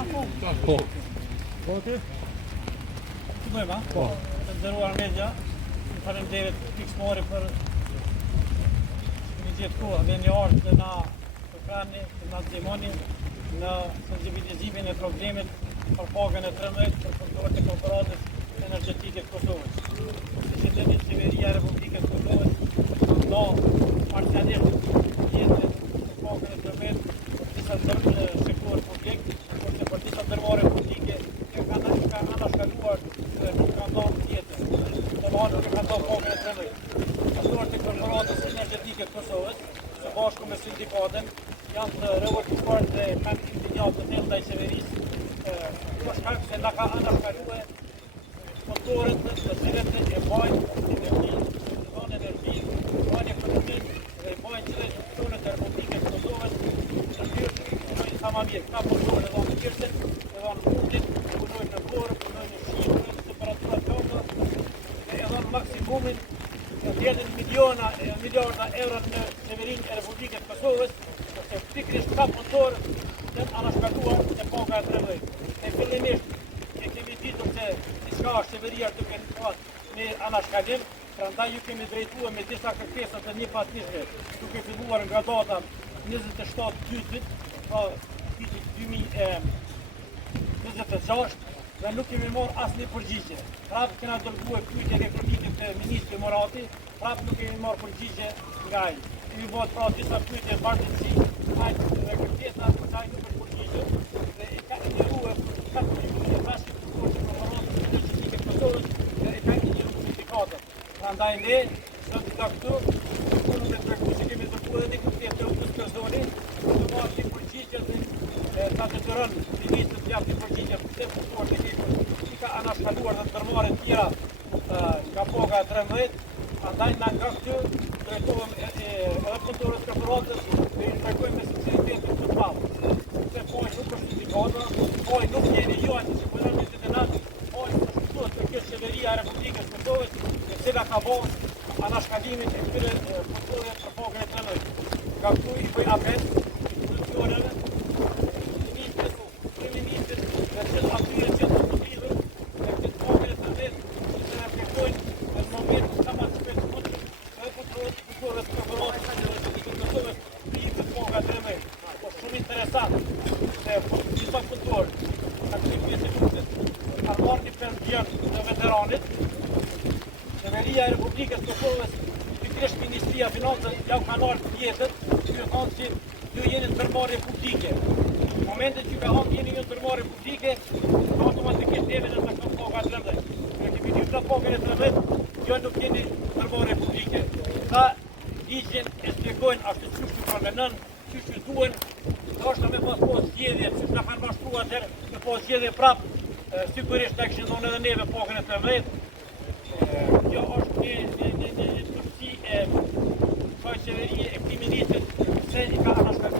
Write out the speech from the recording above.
Po. Po ti? Që bëjmë, a? Po. Të nderuar media, ju faleminderit pikësmore për një gjithë kohë dhe një orë që na përkrani, që na ndihmoni në sensibilizimin e problemit për pagën e 13 për punëtorët e korporatës energjetike të Kosovës. Siç e dini, qeveria e Republikës së Kosovës do parcialisht jetën për pagën e 13 për disa sektor publik, kurse për disa ndërmarrje publike që kanë anashkaluar nuk kanë dhënë tjetër. Domthonë nuk kanë dhënë pagën e 13. Punëtorët e korporatës energjetike të Kosovës, së bashku me sindikatën, janë të revoltuar dhe kanë indignat të tillë ndaj qeverisë për shkak se na ka anashkaluar punëtorët të cilët e bajnë energji, bajnë ekonomi dhe bajnë gjithë institucionet e Republikës së Kosovës në mënyrë që punojnë sa më mirë. Ka punëtorë edhe në Kirsen, edhe në Fundit, punojnë në Borë, punojnë në Shqipë, punojnë në temperatura të larta, edhe në maksimumin të miliarda euro në qeverinë e Republikës së Kosovës, se pikërisht ka punëtorë të anashkaluar të paga e 13. Ne fillimisht e kemi ditur se diçka është qeveria duke me anashkalim, prandaj ju kemi drejtuar me disa kërkesa të njëpatishme, duke filluar nga data 27 dytit, pra vitit 2026, dhe nuk kemi marrë asnjë përgjigje. Prapë kena dërguar pyetje elektronike te ministri Morati, prapë nuk kemi marrë përgjigje nga ai. Kemi bërë pra disa pyetje vazhdimsi, ai dhe kërkesa për ai nuk është përgjigje, dhe e ka inderuar ka përgjigje bashkë të korporatës energjetike të Kosovës dhe e ka inderuar sindikatët. Prandaj ne sot nga këtu unë me treguar se kemi dërguar edhe këtë të personit, të marrë përgjigje dhe ta detyron ministrin të japë përgjigje pse punëtorët e i ka anashkaluar dhe ndërmarrje të tjera nga paga e 13, andaj na nga këtu drejtohem edhe punëtorët e korporatës dhe i tregojmë me sinqeritet të madh. Se po nuk është sindikata, po nuk jeni ju atë që punon në detenat, po është kërkesë qeveria e Republikës së Kosovës, e cila ka bërë anashkalimin e këtyre punëtorëve për pagën e 13. Nga këtu i bëj apel institucioneve, kryeministrit dhe gjithë atyre që të lidhur me këtë pagën e 13, që të reflektojnë në moment sa më shpejt mundshëm edhe punëtorët e korporatës energjetike të Kosovës të jepin paga e 13. Është shumë interesant se disa punëtorë ka këtë pjesë e luftit kanë marrë një pension të veteranit. Qeveria e Republikës së Kosovës, pikërisht Ministria e Financave, ja u kanë ardhur tjetër, që thonë se ju jeni në ndërmarrje publike. Në momentin që ka thonë jeni në ndërmarrje publike, automatikisht neve në takon paga e 13. Ne kemi dhënë pagën e 13, jo nuk jeni në ndërmarrje publike. Ka ligjin e shpjegojnë ashtu siç ju konvenon, siç ju duhen, është me pas zgjedhje, siç na kanë mashtruar atëherë, me pas zgjedhje prapë, sigurisht ta kishin dhënë edhe neve pagën e 13. Kjo është një turqi e qeverie e këtij ministrit se i ka anashkaluar